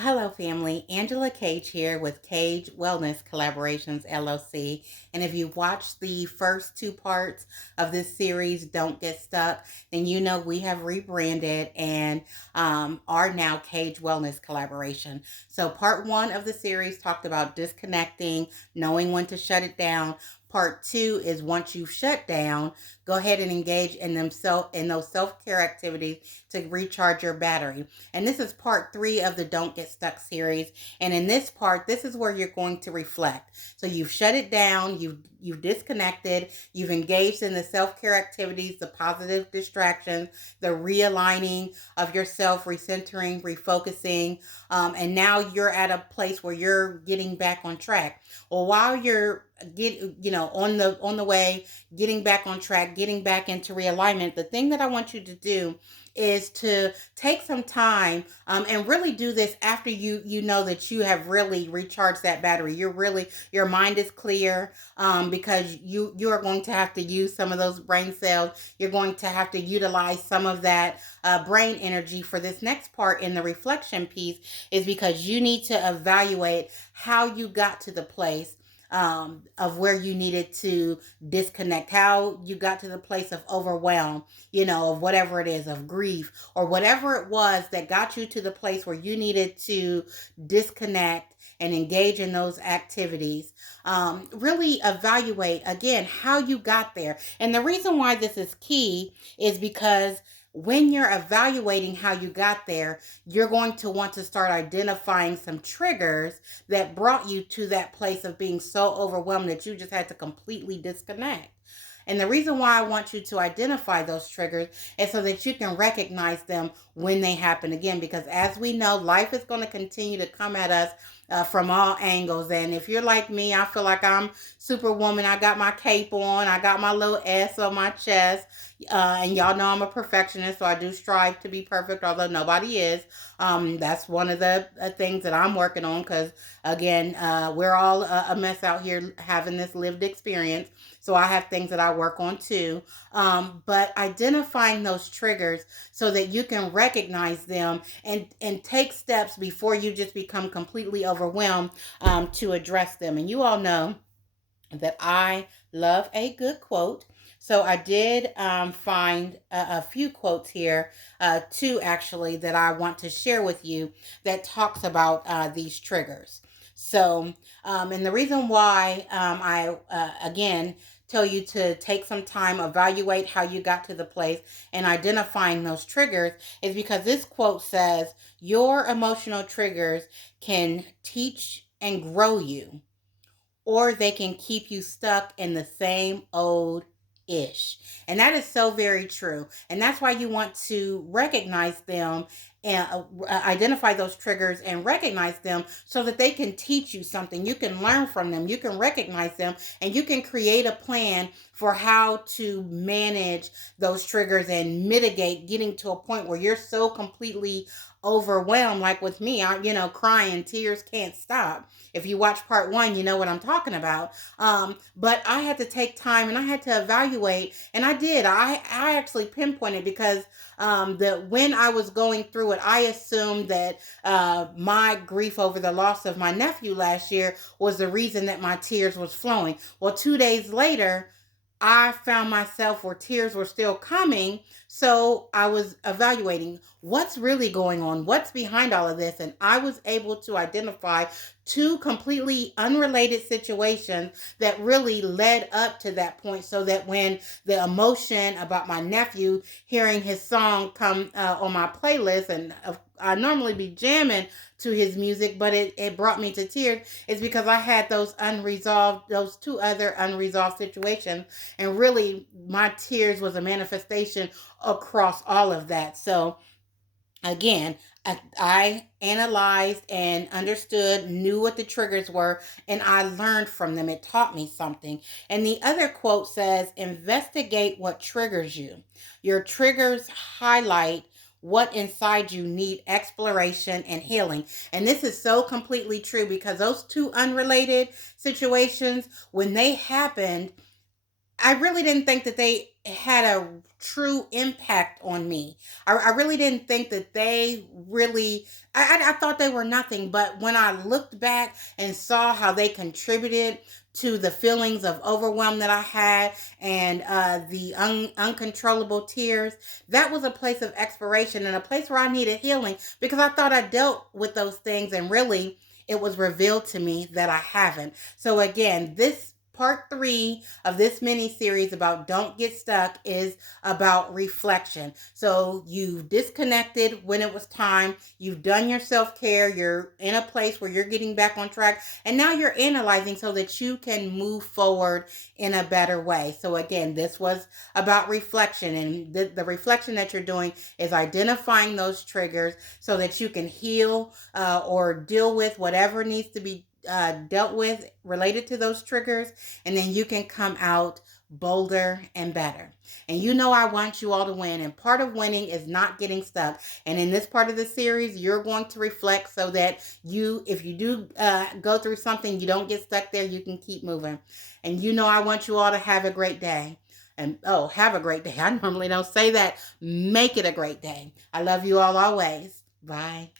Hello, family. Angela Cage here with Cage Wellness Collaborations LLC. And if you've watched the first two parts of this series, Don't Get Stuck, then you know we have rebranded and are now Cage Wellness Collaboration. So, part one of the series talked about disconnecting, knowing when to shut it down. Part two is once you've shut down, go ahead and engage in those self-care activities to recharge your battery. And this is part three of the Don't Get Stuck series. And in this part, this is where you're going to reflect. So you've shut it down, you've disconnected, you've engaged in the self-care activities, the positive distractions, the realigning of yourself, recentering, refocusing, and now you're at a place where you're getting back on track. Well, while you're on the way, getting back on track, getting back into realignment, the thing that I want you to do is to take some time and really do this after you know that you have really recharged that battery. Your mind is clear, because you are going to have to use some of those brain cells. You're going to have to utilize some of that brain energy for this next part in the reflection piece, is because you need to evaluate how you got to the place of where you needed to disconnect, how you got to the place of overwhelm, of whatever it is, of grief, or whatever it was that got you to the place where you needed to disconnect and engage in those activities. Really evaluate again how you got there. And the reason why this is key is because when you're evaluating how you got there, you're going to want to start identifying some triggers that brought you to that place of being so overwhelmed that you just had to completely disconnect. And the reason why I want you to identify those triggers is so that you can recognize them when they happen again. Because as we know, life is going to continue to come at us from all angles. And if you're like me, I feel like I'm Superwoman. I got my cape on, I got my little S on my chest. And y'all know I'm a perfectionist, so I do strive to be perfect, although nobody is. That's one of the things that I'm working on because, again, we're all a mess out here having this lived experience. So I have things that I work on too. But identifying those triggers so that you can recognize them and take steps before you just become completely overwhelmed to address them. And you all know that I love a good quote. So I did find a few quotes here, two actually, that I want to share with you that talks about these triggers. So, and the reason why again, tell you to take some time, evaluate how you got to the place, and identifying those triggers is because this quote says, your emotional triggers can teach and grow you, or they can keep you stuck in the same old ish. And that is so very true. And that's why you want to recognize them and identify those triggers and recognize them so that they can teach you something. You can learn from them, you can recognize them, and you can create a plan for how to manage those triggers and mitigate getting to a point where you're so completely overwhelmed. Like with me, crying, tears can't stop. If you watch part one, you know what I'm talking about. But I had to take time and I had to evaluate, and I did. I actually pinpointed because when I was going through it, I assumed that my grief over the loss of my nephew last year was the reason that my tears was flowing. Well, 2 days later, I found myself where tears were still coming. So I was evaluating what's really going on, what's behind all of this. And I was able to identify two completely unrelated situations that really led up to that point. So that when the emotion about my nephew, hearing his song come on my playlist, and I normally be jamming to his music, but it brought me to tears, is because I had those two other unresolved situations. And really, my tears was a manifestation across all of that. So, again, I analyzed and understood, knew what the triggers were, and I learned from them. It taught me something. And the other quote says, investigate what triggers you. Your triggers highlight what inside you need exploration and healing. And this is so completely true because those two unrelated situations, when they happened, I really didn't think that they had a true impact on me. I really didn't think that they really, I thought they were nothing. But when I looked back and saw how they contributed to the feelings of overwhelm that I had and the uncontrollable tears, that was a place of exploration and a place where I needed healing because I thought I dealt with those things and really it was revealed to me that I haven't. So again, this part three of this mini series about Don't Get Stuck is about reflection. So you've disconnected when it was time, you've done your self-care, you're in a place where you're getting back on track, and now you're analyzing so that you can move forward in a better way. So again, this was about reflection, and the reflection that you're doing is identifying those triggers so that you can heal or deal with whatever needs to be dealt with related to those triggers, and then you can come out bolder and better. And you know, I want you all to win, and part of winning is not getting stuck. And in this part of the series, you're going to reflect so that you, if you do go through something, you don't get stuck there, you can keep moving. And you know, I want you all to have a great day. And oh, have a great day. I normally don't say that. Make it a great day. I love you all always. Bye.